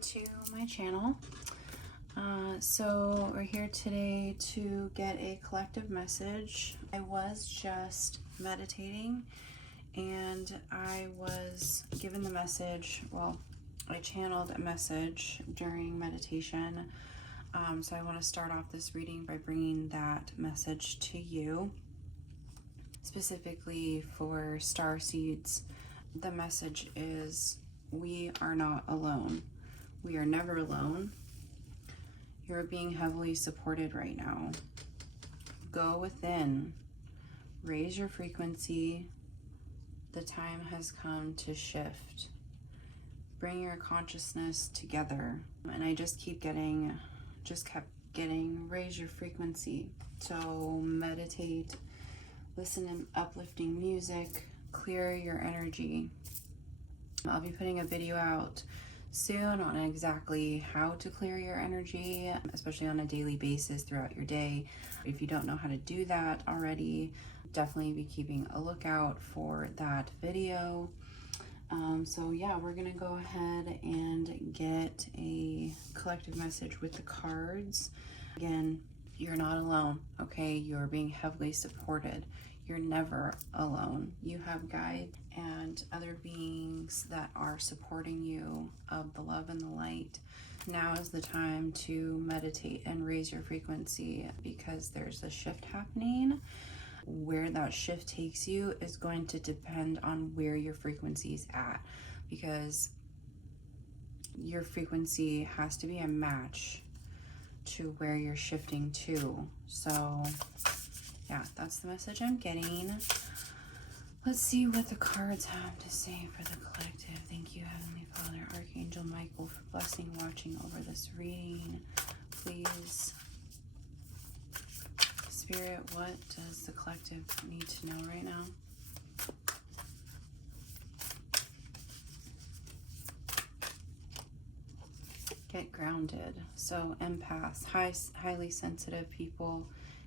to my channel. So we're here today to get a collective message. I was just meditating and I was given the message, well, I channeled a message during meditation. So I want to start off this reading by bringing that message to you, specifically for Starseeds. The message is, we are not alone. We are never alone. You're being heavily supported right now. Go within. Raise your frequency. The time has come to shift. Bring your consciousness together. And I just kept getting, raise your frequency. So meditate, listen to uplifting music, clear your energy. I'll be putting a video out soon on exactly how to clear your energy, especially on a daily basis throughout your day. If you don't know how to do that already, definitely be keeping a lookout for that video. So yeah, we're gonna go ahead and get a collective message with the cards. Again, you're not alone, okay? You're being heavily supported. You're never alone. You have guides and other beings that are supporting you of the love and the light. Now is the time to meditate and raise your frequency, because there's a shift happening. Where that shift takes you is going to depend on where your frequency is at, because your frequency has to be a match to where you're shifting to. So yeah, that's the message I'm getting. Let's see what the cards have to say for the collective. Thank you, Heavenly Father, Archangel Michael, for blessing, watching over this reading. Please, Spirit, what does the collective need to know right now? Get grounded. So empaths, highly sensitive people,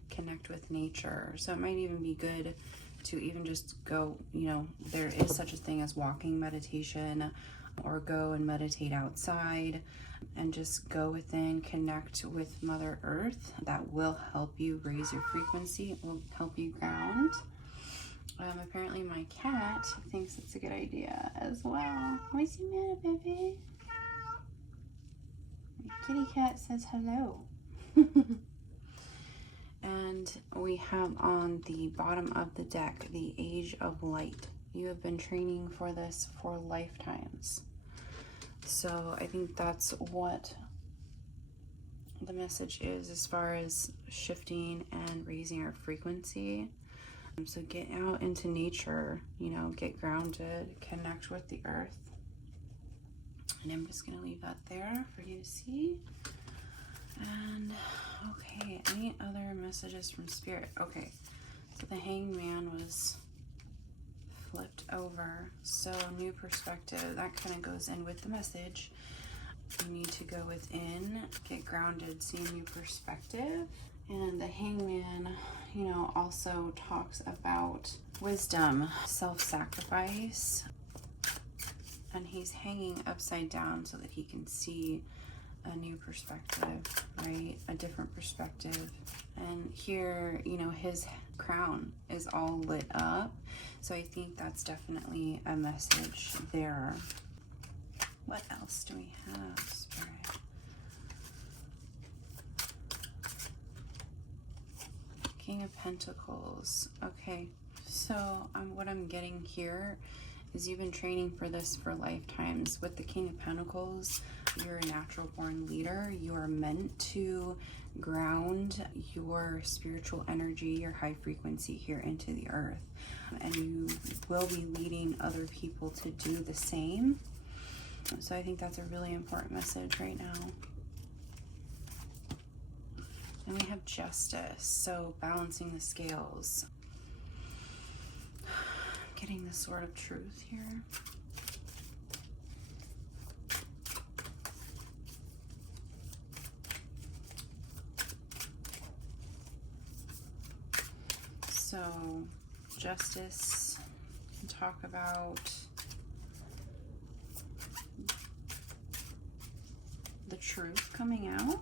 connect with nature. So it might even be good to even just go, there is such a thing as walking meditation, or go and meditate outside and just go within, connect with Mother Earth. That will help you raise your frequency. It will help you ground. Apparently my cat thinks it's a good idea as well. What's the matter, baby? My kitty cat says hello. And we have on the bottom of the deck, the Age of Light. You have been training for this for lifetimes. So I think that's what the message is as far as shifting and raising our frequency. So get out into nature, get grounded, connect with the earth. And I'm just going to leave that there for you to see. And okay, any other messages from Spirit? Okay, so the Hangman was flipped over, so new perspective. That kind of goes in with the message. You need to go within, get grounded, see a new perspective. And the Hangman, also talks about wisdom, self-sacrifice, and he's hanging upside down so that he can see a new perspective, right? A different perspective. And here, his crown is all lit up. So I think that's definitely a message there. What else do we have, Spirit? King of Pentacles. Okay, so what I'm getting here is you've been training for this for lifetimes. With the King of Pentacles, you're a natural born leader. You are meant to ground your spiritual energy, your high frequency here into the earth. And you will be leading other people to do the same. So I think that's a really important message right now. And we have Justice, so balancing the scales. Getting the Sword of Truth here. So Justice can talk about truth coming out.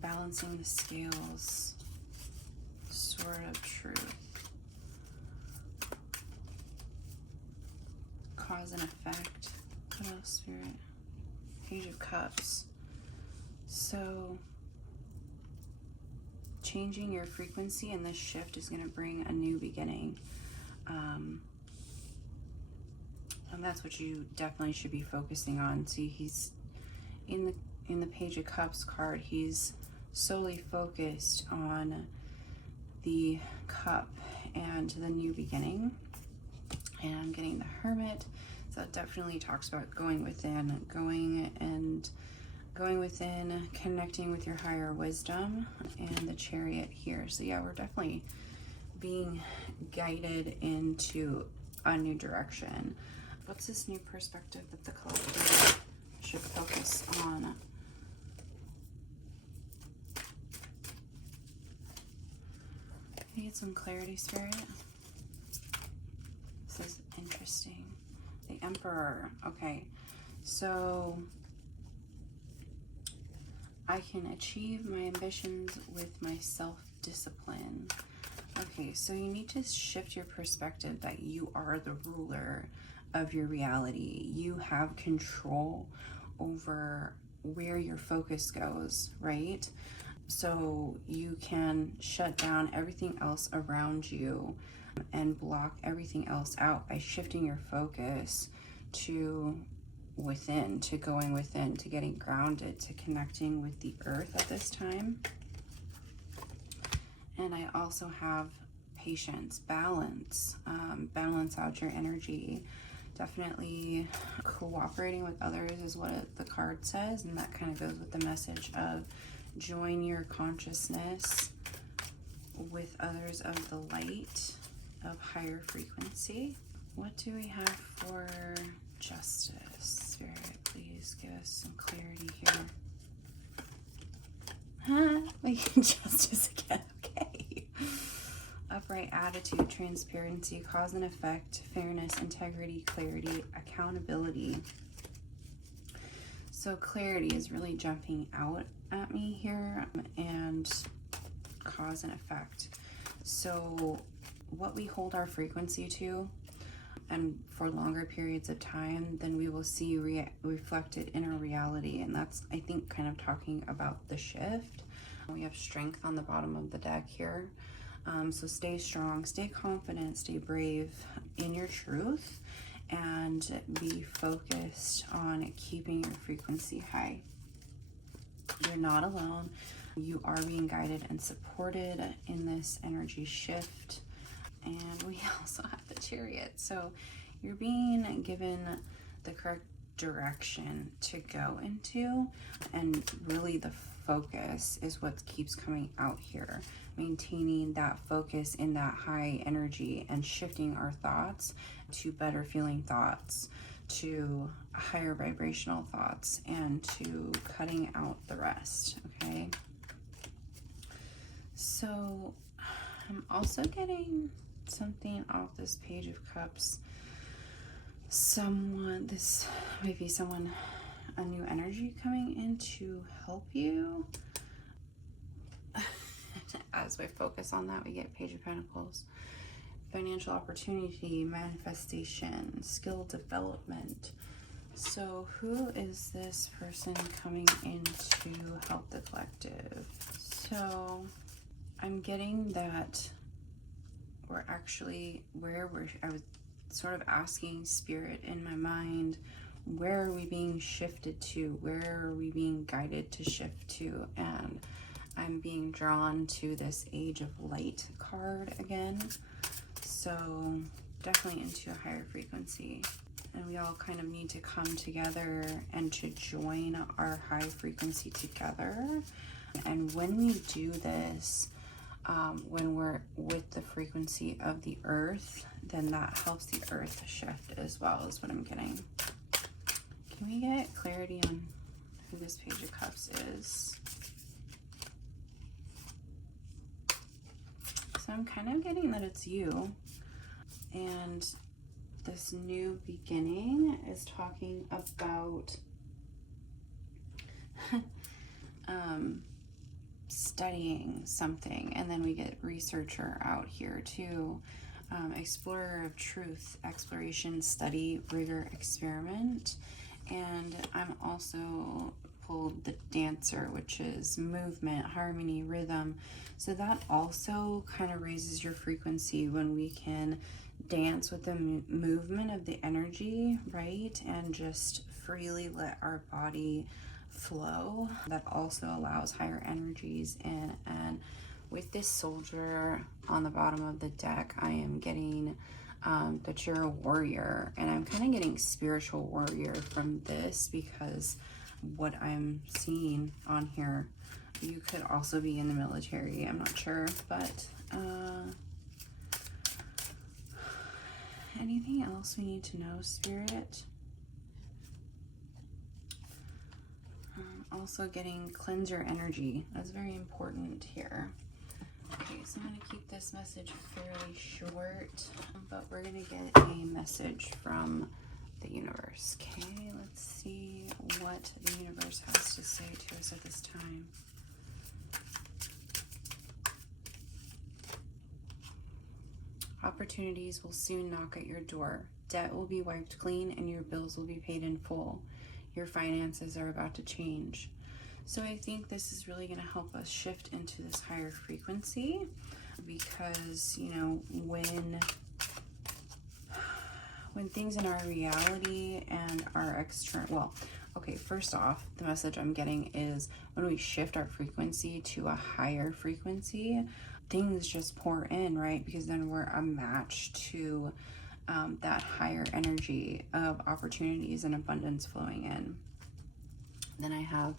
Balancing the scales. Sword of truth. Cause and effect. What else, Spirit? Page of Cups. So changing your frequency in this shift is going to bring a new beginning. And that's what you definitely should be focusing on. See, he's in the Page of Cups card, he's solely focused on the cup and the new beginning. And I'm getting the Hermit. So it definitely talks about going within, connecting with your higher wisdom, and the Chariot here. So yeah, we're definitely being guided into a new direction. What's this new perspective that the collective should focus on? Can you get some clarity, Spirit? This is interesting. The Emperor. Okay, so I can achieve my ambitions with my self-discipline. Okay, so you need to shift your perspective that you are the ruler of your reality. You have control over where your focus goes, right? So you can shut down everything else around you and block everything else out by shifting your focus to within, to going within, to getting grounded, to connecting with the earth at this time. And I also have patience, balance, balance out your energy. Definitely cooperating with others is what the card says, and that kind of goes with the message of join your consciousness with others of the light, of higher frequency. What do we have for justice? Spirit, please give us some clarity here. Making justice again. Okay. Upright attitude, transparency, cause and effect, fairness, integrity, clarity, accountability. So clarity is really jumping out at me here, and cause and effect. So what we hold our frequency to, and for longer periods of time, then we will see reflected in our reality. And that's, I think, kind of talking about the shift. We have strength on the bottom of the deck here. So stay strong, stay confident, stay brave in your truth, and be focused on keeping your frequency high. You're not alone. You are being guided and supported in this energy shift. And we also have the Chariot. So you're being given the correct direction to go into, and really the focus is what keeps coming out here. Maintaining that focus in that high energy and shifting our thoughts to better feeling thoughts, to higher vibrational thoughts, and to cutting out the rest. Okay, so I'm also getting something off this Page of Cups. This might be someone, a new energy coming in to help you. As we focus on that, we get Page of Pentacles. Financial opportunity, manifestation, skill development. So who is this person coming in to help the collective? So I'm getting that we're actually I was sort of asking Spirit in my mind, where are we being shifted to? Where are we being guided to shift to? And I'm being drawn to this Age of Light card again. So definitely into a higher frequency. And we all kind of need to come together and to join our high frequency together. And when we do this, when we're with the frequency of the earth, then that helps the earth shift as well, is what I'm getting. Can we get clarity on who this Page of Cups is? So I'm kind of getting that it's you. And this new beginning is talking about studying something, and then we get researcher out here too. Explorer of truth, exploration, study, rigor, experiment. And I'm also pulled the dancer, which is movement, harmony, rhythm. So that also kind of raises your frequency when we can dance with the movement of the energy, right? And just freely let our body flow. That also allows higher energies in. And with this soldier on the bottom of the deck, I am getting that you're a warrior, and I'm kind of getting spiritual warrior from this, because what I'm seeing on here, you could also be in the military, I'm not sure, but anything else we need to know, Spirit? Also getting cleanse your energy. That's very important here. Okay, so I'm going to keep this message fairly short, but we're going to get a message from the universe. Okay, let's see what the universe has to say to us at this time. Opportunities will soon knock at your door. Debt will be wiped clean and your bills will be paid in full. Your finances are about to change. So I think this is really going to help us shift into this higher frequency, because, you know, when things in our reality and our external, well, okay, first off, the message I'm getting is when we shift our frequency to a higher frequency, things just pour in, right? Because then we're a match to that higher energy of opportunities and abundance flowing in. Then I have,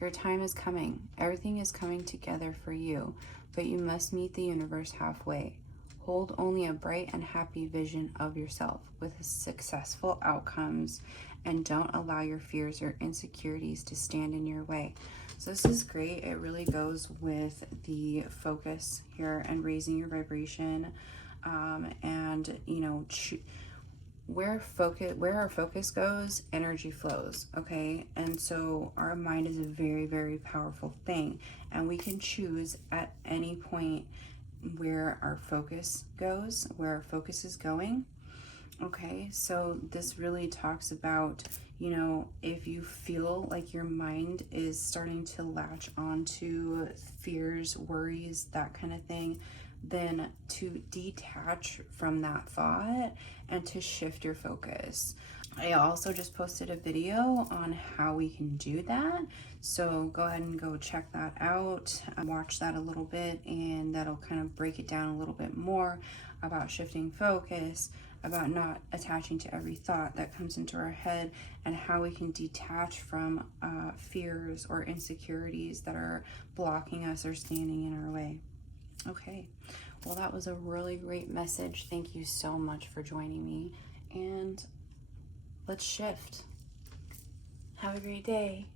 your time is coming. Everything is coming together for you, but you must meet the universe halfway. Hold only a bright and happy vision of yourself with successful outcomes, and don't allow your fears or insecurities to stand in your way. So this is great. It really goes with the focus here and raising your vibration, and, you know, where our focus goes, energy flows. Okay, and so our mind is a very, very powerful thing, and we can choose at any point where our focus goes, where our focus is going. Okay, so this really talks about, you know, if you feel like your mind is starting to latch onto fears, worries, that kind of thing, then to detach from that thought and to shift your focus. I also just posted a video on how we can do that, so go ahead and go check that out, watch that a little bit, and that'll kind of break it down a little bit more about shifting focus, about not attaching to every thought that comes into our head, and how we can detach from fears or insecurities that are blocking us or standing in our way. Okay, well, that was a really great message. Thank you so much for joining me, and let's shift. Have a great day.